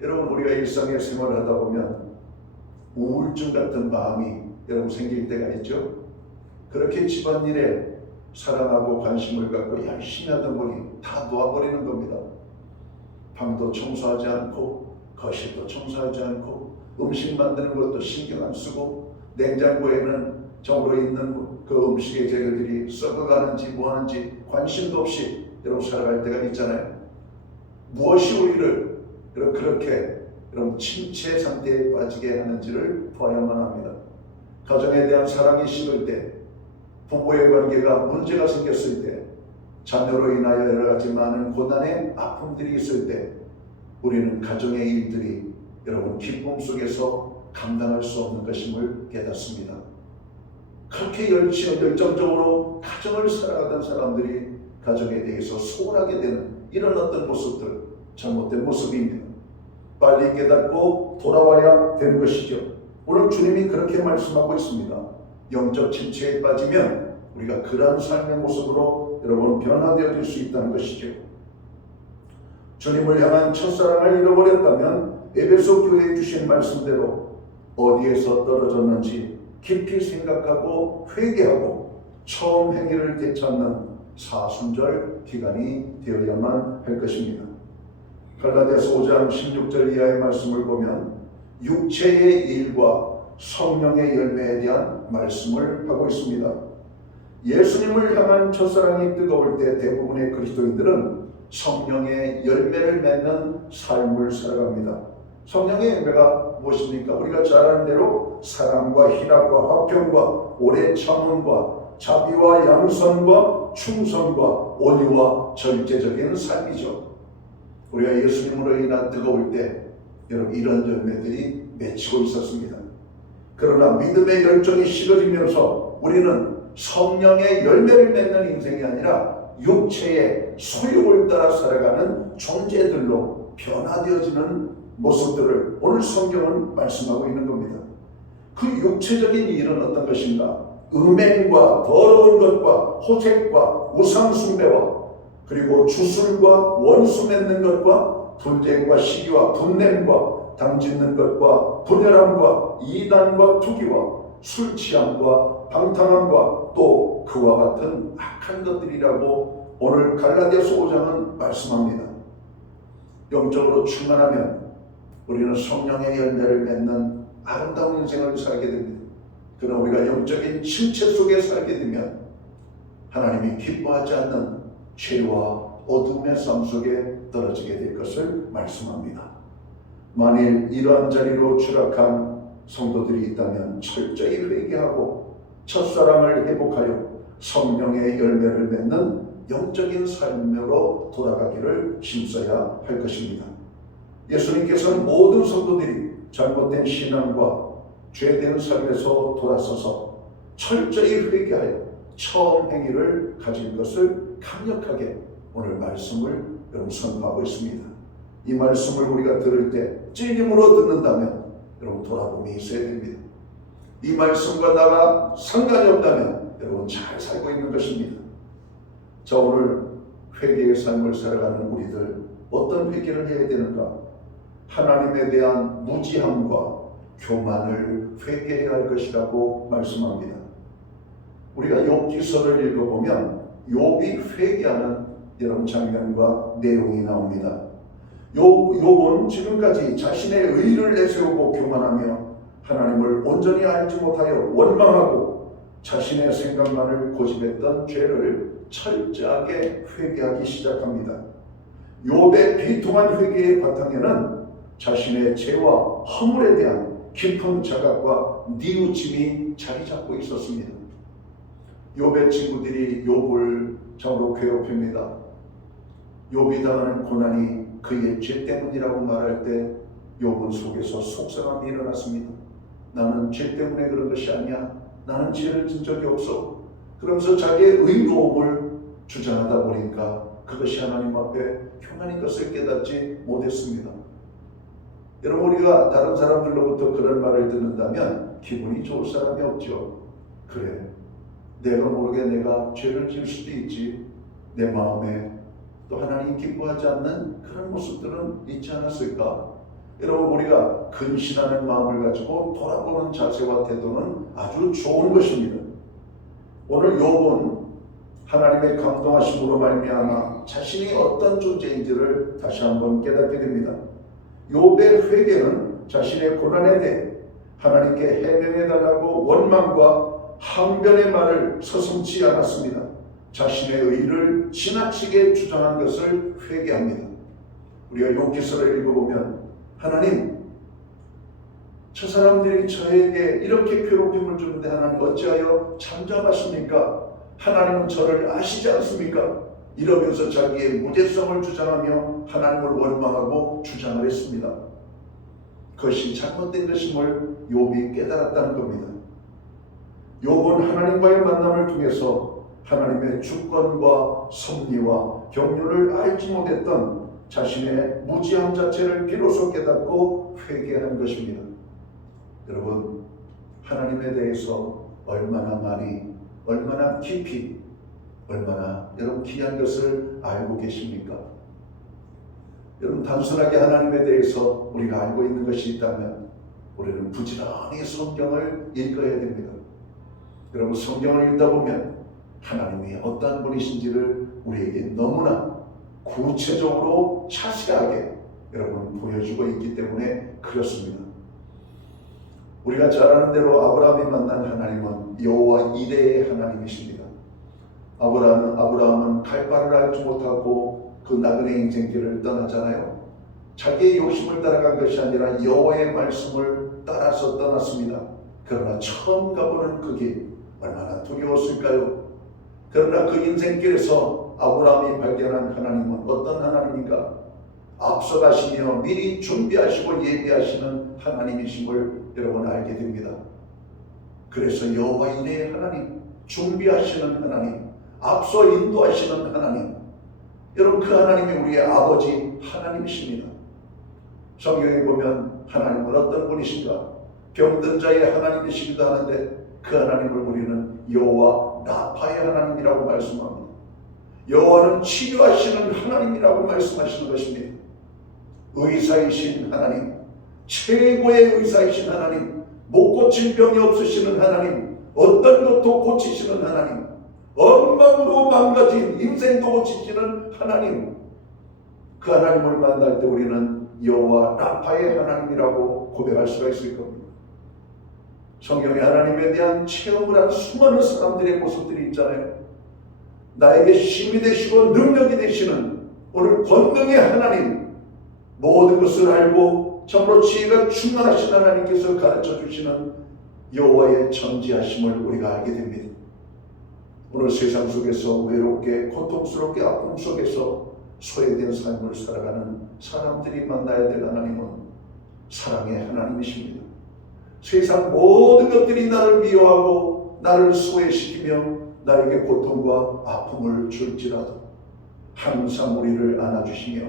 여러분 우리가 일상의 생활을 하다 보면 우울증 같은 마음이 여러분 생길 때가 있죠. 그렇게 집안일에 사랑하고 관심을 갖고 열심히 하던 분이 다 놓아버리는 겁니다. 방도 청소하지 않고 거실도 청소하지 않고 음식 만드는 것도 신경 안 쓰고 냉장고에는 정으로 있는 그 음식의 재료들이 썩어가는지 뭐하는지 관심도 없이 여러분 살아갈 때가 있잖아요. 무엇이 우리를 그렇게 침체 상태에 빠지게 하는지를 봐야만 합니다. 가정에 대한 사랑이 식을 때, 부부의 관계가 문제가 생겼을 때, 자녀로 인하여 여러 가지 많은 고난의 아픔들이 있을 때 우리는 가정의 일들이 여러분 기쁨 속에서 감당할 수 없는 것임을 깨닫습니다. 그렇게 열정적으로 가정을 살아가던 사람들이 가정에 대해서 소홀하게 되는 이런 어떤 모습들, 잘못된 모습입니다. 빨리 깨닫고 돌아와야 되는 것이죠. 오늘 주님이 그렇게 말씀하고 있습니다. 영적 침체에 빠지면 우리가 그러한 삶의 모습으로 여러분 변화되어질 수 있다는 것이죠. 주님을 향한 첫사랑을 잃어버렸다면 에베소 교회에 주신 말씀대로 어디에서 떨어졌는지 깊이 생각하고 회개하고 처음 행위를 되찾는 사순절 기간이 되어야만 할 것입니다. 갈라디아서 5장 16절 이하의 말씀을 보면 육체의 일과 성령의 열매에 대한 말씀을 하고 있습니다. 예수님을 향한 첫사랑이 뜨거울 때 대부분의 그리스도인들은 성령의 열매를 맺는 삶을 살아갑니다. 성령의 열매가 무엇입니까? 우리가 잘 아는 대로 사랑과 희락과 화평과 오래 참음과 자비와 양선과 충성과 온유와 절제적인 삶이죠. 우리가 예수님으로 인한 뜨거울 때 여러분 이런 열매들이 맺히고 있었습니다. 그러나 믿음의 열정이 식어지면서 우리는 성령의 열매를 맺는 인생이 아니라 육체의 소욕을 따라 살아가는 존재들로 변화되어지는 모습들을 오늘 성경은 말씀하고 있는 겁니다. 그 육체적인 일은 어떤 것인가? 음행과 더러운 것과 호색과 우상숭배와 그리고 주술과 원수 맺는 것과 분쟁과 시기와 분냄과 당짓는 것과 분열함과 이단과 투기와 술 취함과 방탕함과 또 그와 같은 악한 것들이라고 오늘 갈라디아서 5장은 말씀합니다. 영적으로 충만하면 우리는 성령의 열매를 맺는 아름다운 인생을 살게 됩니다. 그러나 우리가 영적인 침체 속에 살게 되면 하나님이 기뻐하지 않는 죄와 어둠의 삶 속에 떨어지게 될 것을 말씀합니다. 만일 이러한 자리로 추락한 성도들이 있다면 철저히 회개하고 첫사랑을 회복하여 성령의 열매를 맺는 영적인 삶으로 돌아가기를 힘써야 할 것입니다. 예수님께서는 모든 성도들이 잘못된 신앙과 죄된 삶에서 돌아서서 철저히 회개하여 처음 행위를 가질 것을 강력하게 오늘 말씀을 여러분 선포하고 있습니다. 이 말씀을 우리가 들을 때 찔림으로 듣는다면 여러분 돌아봄이 있어야 됩니다. 이 말씀과 나가 상관이 없다면 여러분 잘 살고 있는 것입니다. 자, 오늘 회개의 삶을 살아가는 우리들 어떤 회개를 해야 되는가? 하나님에 대한 무지함과 교만을 회개해야 할 것이라고 말씀합니다. 우리가 욥기서를 읽어보면 욥이 회개하는 여러분 장면과 내용이 나옵니다. 욥은 지금까지 자신의 의를 내세우고 교만하며 하나님을 온전히 알지 못하여 원망하고 자신의 생각만을 고집했던 죄를 철저하게 회개하기 시작합니다. 욥의 비통한 회개의 바탕에는 자신의 죄와 허물에 대한 깊은 자각과 뉘우침이 자리 잡고 있었습니다. 욥의 친구들이 욥을 참으로 괴롭힙니다. 욥이 당하는 고난이 그의 죄 때문이라고 말할 때 욥은 속에서 속상함이 일어났습니다. 나는 죄 때문에 그런 것이 아니야. 나는 죄를 진 적이 없어. 그러면서 자기의 의로움을 주장하다 보니까 그것이 하나님 앞에 평안인 것을 깨닫지 못했습니다. 여러분, 우리가 다른 사람들로부터 그런 말을 듣는다면 기분이 좋을 사람이 없죠. 그래, 내가 모르게 내가 죄를 지을 수도 있지. 내 마음에 또 하나님 기뻐하지 않는 그런 모습들은 있지 않았을까? 여러분, 우리가 근신하는 마음을 가지고 돌아보는 자세와 태도는 아주 좋은 것입니다. 오늘 욥은 하나님의 감동하심으로 말미암아 자신이 어떤 존재인지를 다시 한번 깨닫게 됩니다. 욥의 회개는 자신의 고난에 대해 하나님께 해명해달라고 원망과 항변의 말을 서슴지 않았습니다. 자신의 의를 지나치게 주장한 것을 회개합니다. 우리가 욥기서를 읽어보면 하나님, 저 사람들이 저에게 이렇게 괴롭힘을 주는데 하나님 어찌하여 잠잠하십니까? 하나님은 저를 아시지 않습니까? 이러면서 자기의 무죄성을 주장하며 하나님을 원망하고 주장을 했습니다. 그것이 잘못된 것임을 욥이 깨달았다는 겁니다. 욥은 하나님과의 만남을 통해서 하나님의 주권과 섭리와 경륜을 알지 못했던 자신의 무지함 자체를 비로소 깨닫고 회개한 것입니다. 여러분, 하나님에 대해서 얼마나 많이, 얼마나 깊이, 얼마나 여러분 귀한 것을 알고 계십니까? 여러분, 단순하게 하나님에 대해서 우리가 알고 있는 것이 있다면 우리는 부지런히 성경을 읽어야 됩니다. 여러분, 성경을 읽다 보면 하나님이 어떠한 분이신지를 우리에게 너무나 구체적으로 자세하게 여러분 보여주고 있기 때문에 그렇습니다. 우리가 잘 아는 대로 아브라함이 만난 하나님은 여호와 이레의 하나님이십니다. 아브라함은 갈 바를 알지 못하고 그 나그네 인생길을 떠나잖아요. 자기의 욕심을 따라간 것이 아니라 여호와의 말씀을 따라서 떠났습니다. 그러나 처음 가보는 그 길 얼마나 두려웠을까요? 그러나 그 인생길에서 아브라함이 발견한 하나님은 어떤 하나님인가? 앞서가시며 미리 준비하시고 예비하시는 하나님이심을 여러분 알게 됩니다. 그래서 여호와 이레의 하나님, 준비하시는 하나님, 앞서 인도하시는 하나님, 여러분 그 하나님이 우리의 아버지 하나님이십니다. 성경에 보면 하나님은 어떤 분이신가? 병든 자의 하나님이시기도 하는데 그 하나님을 우리는 여호와 라파의 하나님이라고 말씀합니다. 여호와는 치료하시는 하나님이라고 말씀하시는 것입니다. 의사이신 하나님, 최고의 의사이신 하나님, 못 고칠 병이 없으시는 하나님, 어떤 것도 고치시는 하나님, 엉망으로 망가진 인생도 고치시는 하나님, 그 하나님을 만날 때 우리는 여호와 라파의 하나님이라고 고백할 수가 있을 겁니다. 성경에 하나님에 대한 체험을 한 수많은 사람들의 모습들이 있잖아요. 나에게 힘이 되시고 능력이 되시는 오늘 권능의 하나님, 모든 것을 알고 참으로 지혜가 충만하신 하나님께서 가르쳐 주시는 여호와의 전지하심을 우리가 알게 됩니다. 오늘 세상 속에서 외롭게 고통스럽게 아픔 속에서 소외된 삶을 살아가는 사람들이 만나야 될 하나님은 사랑의 하나님이십니다. 세상 모든 것들이 나를 미워하고 나를 소외시키며 나에게 고통과 아픔을 줄지라도 항상 우리를 안아주시며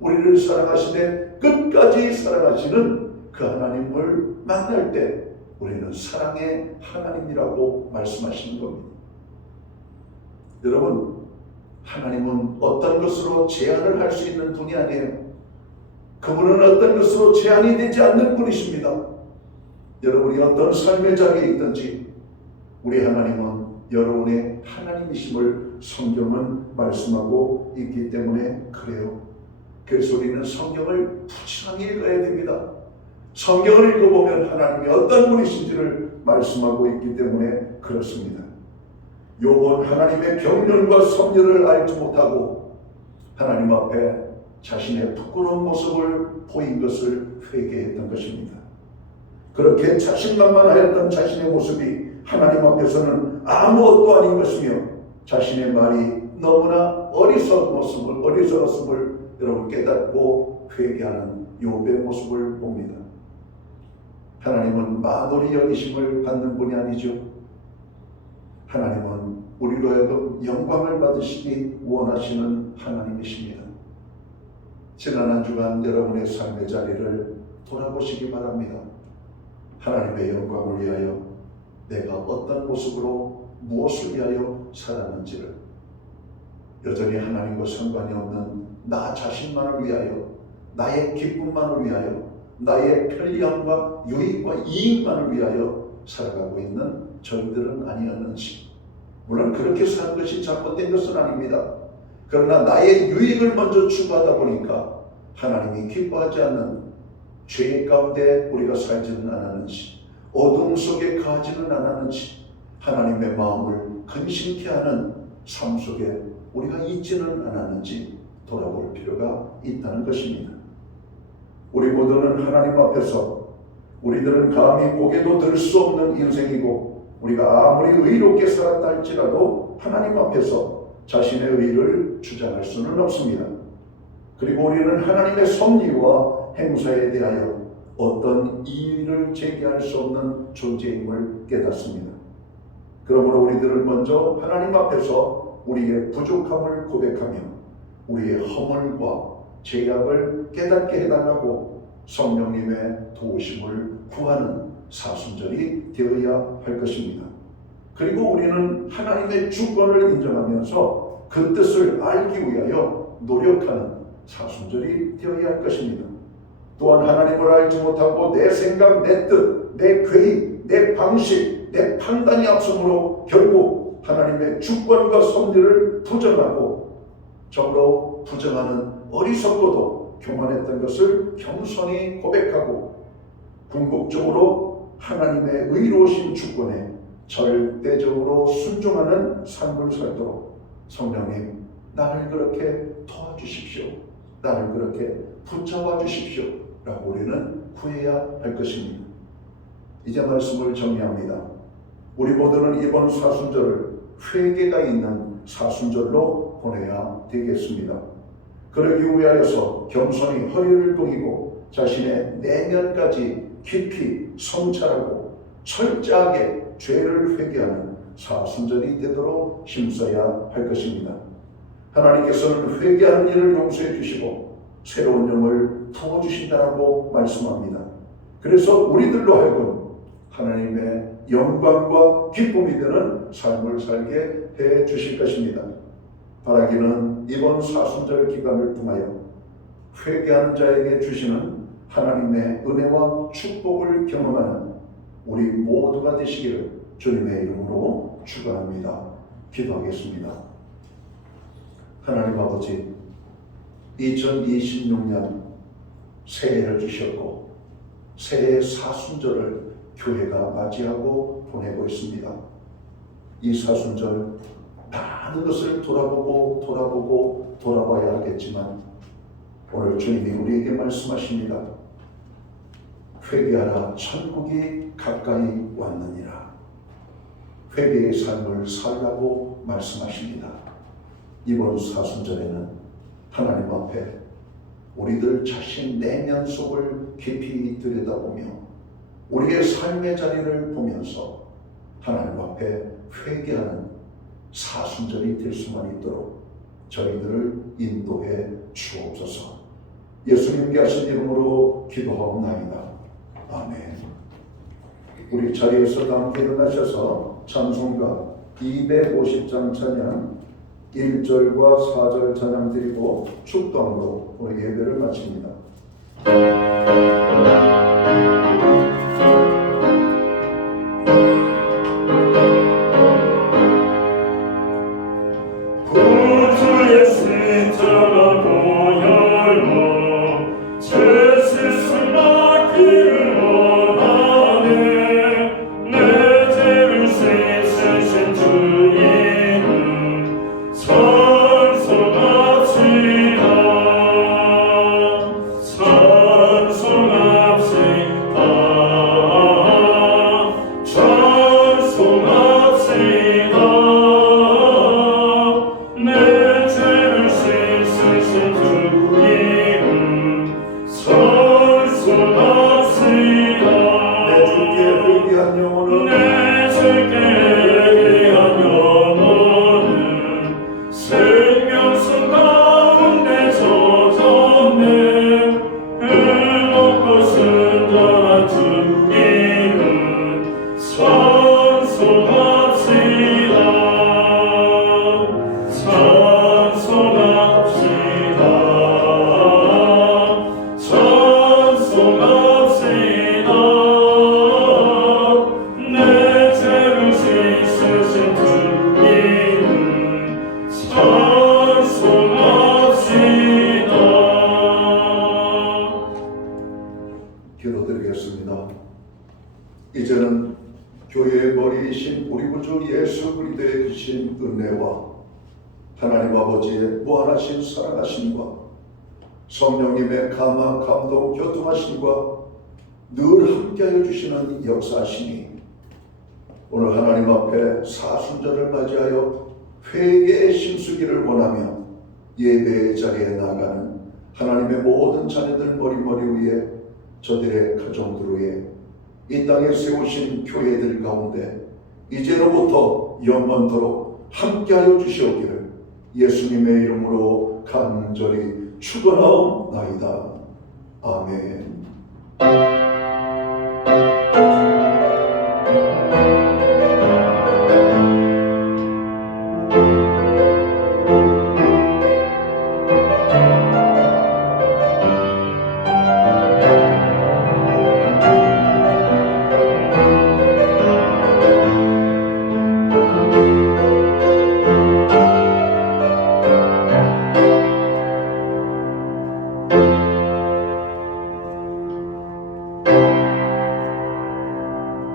우리를 사랑하시되 끝까지 사랑하시는 그 하나님을 만날 때 우리는 사랑의 하나님이라고 말씀하시는 겁니다. 여러분, 하나님은 어떤 것으로 제한을 할 수 있는 분이 아니에요. 그분은 어떤 것으로 제한이 되지 않는 분이십니다. 여러분이 어떤 삶의 자리에 있든지 우리 하나님은 여러분의 하나님이심을 성경은 말씀하고 있기 때문에 그래요. 그래서 우리는 성경을 부지런히 읽어야 됩니다. 성경을 읽어보면 하나님이 어떤 분이신지를 말씀하고 있기 때문에 그렇습니다. 욥은 하나님의 경륜과 섭리를 알지 못하고 하나님 앞에 자신의 부끄러운 모습을 보인 것을 회개했던 것입니다. 그렇게 자신만만하였던 자신의 모습이 하나님 앞에서는 아무것도 아닌 것이며 자신의 말이 너무나 어리석었음을 여러분 깨닫고 회개하는 욥의 모습을 봅니다. 하나님은 만홀히 여기심을 받는 분이 아니죠. 하나님은 우리로 하여금 영광을 받으시기 원하시는 하나님이십니다. 지난 한 주간 여러분의 삶의 자리를 돌아보시기 바랍니다. 하나님의 영광을 위하여 내가 어떤 모습으로 무엇을 위하여 살았는지를, 여전히 하나님과 상관이 없는 나 자신만을 위하여, 나의 기쁨만을 위하여, 나의 편리함과 유익과 이익만을 위하여 살아가고 있는 저희들은 아니었는지. 물론 그렇게 사는 것이 잘못된 것은 아닙니다. 그러나 나의 유익을 먼저 추구하다 보니까 하나님이 기뻐하지 않는 죄 가운데 우리가 살지는 않았는지, 어둠 속에 가지는 않았는지, 하나님의 마음을 근심케 하는 삶 속에 우리가 있지는 않았는지 돌아볼 필요가 있다는 것입니다. 우리 모두는 하나님 앞에서 우리들은 감히 고개도 들 수 없는 인생이고, 우리가 아무리 의롭게 살았다 할지라도 하나님 앞에서 자신의 의를 주장할 수는 없습니다. 그리고 우리는 하나님의 섭리와 행사에 대하여 어떤 이의를 제기할 수 없는 존재임을 깨닫습니다. 그러므로 우리들은 먼저 하나님 앞에서 우리의 부족함을 고백하며 우리의 허물과 죄악을 깨닫게 해달라고 성령님의 도우심을 구하는 사순절이 되어야 할 것입니다. 그리고 우리는 하나님의 주권을 인정하면서 그 뜻을 알기 위하여 노력하는 사순절이 되어야 할 것입니다. 또한 하나님을 알지 못하고 내 생각, 내 뜻, 내 괴의, 내 방식, 내 판단이 앞서므로 결국 하나님의 주권과 섭리를 부정하고 적으로 부정하는 어리석고도 교만했던 것을 겸손히 고백하고 궁극적으로 하나님의 의로우신 주권에 절대적으로 순종하는 삶을 살도록 성령님, 나를 그렇게 도와주십시오. 나를 그렇게 붙잡아 주십시오. 라고 우리는 구해야 할 것입니다. 이제 말씀을 정리합니다. 우리 모두는 이번 사순절을 회개가 있는 사순절로 보내야 되겠습니다. 그러기 위하여서 겸손히 허리를 동이고 자신의 내면까지 깊이 성찰하고 철저하게 죄를 회개하는 사순절이 되도록 힘써야 할 것입니다. 하나님께서는 회개하는 일을 용서해 주시고 새로운 영을 부어주신다라고 말씀합니다. 그래서 우리들로 하여금 하나님의 영광과 기쁨이 되는 삶을 살게 해 주실 것입니다. 바라기는 이번 사순절 기간을 통하여 회개하는 자에게 주시는 하나님의 은혜와 축복을 경험하는 우리 모두가 되시기를 주님의 이름으로 축원합니다. 기도하겠습니다. 하나님 아버지, 2026년 새해를 주셨고 새해 사순절을 교회가 맞이하고 보내고 있습니다. 이 사순절 많은 것을 돌아봐야 하겠지만 오늘 주님이 우리에게 말씀하십니다. 회개하라, 천국이 가까이 왔느니라. 회개의 삶을 살라고 말씀하십니다. 이번 사순절에는 하나님 앞에 우리들 자신 내면 속을 깊이 들여다보며 우리의 삶의 자리를 보면서 하나님 앞에 회개하는 사순절이 될 수만 있도록 저희들을 인도해 주옵소서. 예수님께 하신 이름으로 기도하옵나이다. 아멘. 우리 자리에서 함께 일어나셔서 찬송가 250장 찬양 1절과 4절 찬양 드리고 축도함으로 우리 예배를 마칩니다. 구주의 십자가 보혈로 제 스승 맡기를 원하네. 내 죄를 씻으신 주 이름 찬송합시다. 찬송합시다. 찬송합시다. 내 죄를 씻으신 주 이름 찬송합시다. 내 주께 회개한 영혼은 내 주께 회개한 영혼은 생명수 가운데 젖었네. 의롭고 순전한 주 이름 찬송합시다. 찬송합시다. 찬송합시다. 내 죄를 씻으신 주 이름 찬송합시다. 기도드리겠습니다. 이제는 교회의 머리이신 우리 구주 예수 그리스도의 크신 은혜와 하나님 아버지의 무한하신 사랑하심과 성령님의 감화, 감동, 교통하심과 늘 함께하여 주시는 역사하심이 오늘 하나님 앞에 사순절을 맞이하여 회개의 심수기를 원하며 예배의 자리에 나가는 하나님의 모든 자녀들 머리 위에 저들의 가정들 위에 이 땅에 세우신 교회들 가운데 이제로부터 영원토록 함께하여 주시옵기를 예수님의 이름으로 간절히 축원하옵나이다. 아멘.